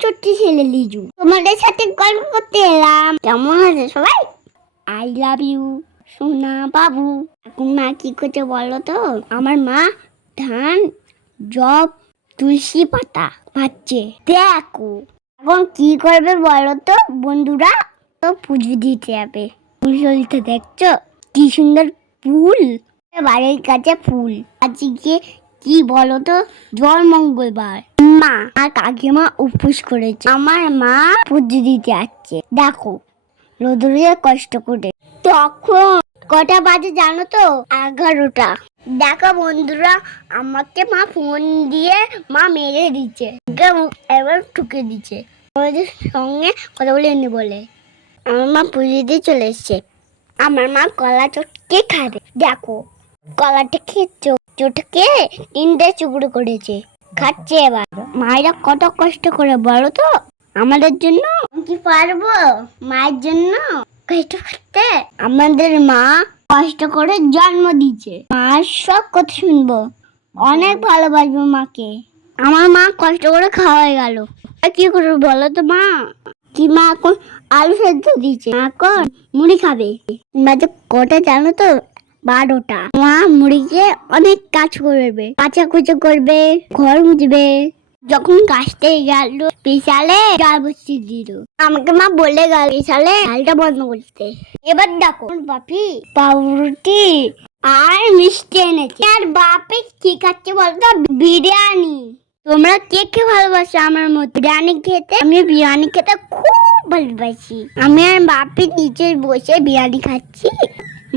ছোট্ট ছেলে লিজু, তোমাদের সাথে গল্প করতে এলাম। কেমন আছে সবাই? আই লাভ ইউ সোনা বাবু। এখন মা কি করছে বলো তো? আমার মা ধান, জব, তুলসী পাতা ভাজছে। দেখো এখন কি করবে বলো তো বন্ধুরা? তো পুজো দিতে যাবে। ফুল চলতে দেখছো কি সুন্দর ফুল, বাড়ির কাছে ফুল। আজকে কি বলো তো, জল মঙ্গলবার, মা আর কাকিমা উপোস করেছে। আমার মা পুজো দিতে যাচ্ছে। দেখো রোদরে কষ্ট করে। তখন কটা বাজে জানো তো? 11টা। দেখো বন্ধুরা, আমাকে মা ফোন দিয়ে মা মেরে দিচ্ছে, এবার ঠুকে দিচ্ছে আমাদের সঙ্গে কথা বলে এনে বলে। আমার মা পুজো দিয়ে চলে এসছে। আমার মা কলা চটকে খাবে। দেখো কলাটা খেয়ে চটকে 3টে টুকরো করেছে, খাচ্ছে। এবার মায়েরা কত কষ্ট করে বলো তো আমাদের জন্য। কি পারবো মায়ের জন্য কষ্ট করতে? আমাদের মা কষ্ট করে জন্ম দিয়েছে, মার সব কথা শুনবো, অনেক ভালোবাসবো মাকে। আমার মা কষ্ট করে খাওয়াই গেল, কি করবো বলো তো মা? কি মা এখন আলু সেদ্ধ দিচ্ছে, এখন মুড়ি খাবে। বাজে কটা জানো তো? 12টা। মা মুড়িকে অনেক কাজ করবে, কাঁচা কুচো করবে, ঘর মুছবে। যখন কাজতে গেল পিছালে ডাল বসিয়ে দিল। আমাকে মা বলে গেল পিছালে ডালটা বন্ধ করতে। এবার দেখো বাপি পাউরুটি আর মিষ্টি এনেছে, আর বাপি কি খাচ্ছে বলতো? বিরিয়ানি। তোমরা কে কে ভালোবাসো আমার মতো বিরিয়ানি খেতে? আমি বিরিয়ানি খেতে খুব ভালোবাসি। আমি আর বাপি নিচে বসে বিরিয়ানি খাচ্ছি,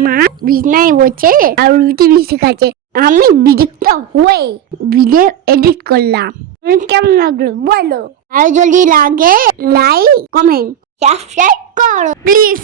মা বিছনায় বসে আর রুটি মিশে খাচ্ছে। আমি বিরক্ত হয়ে ভিডিও এডিট করলাম। কেমন লাগলো বলো? আর যদি লাগে লাইক কমেন্ট সাবস্ক্রাইব করো প্লিজ।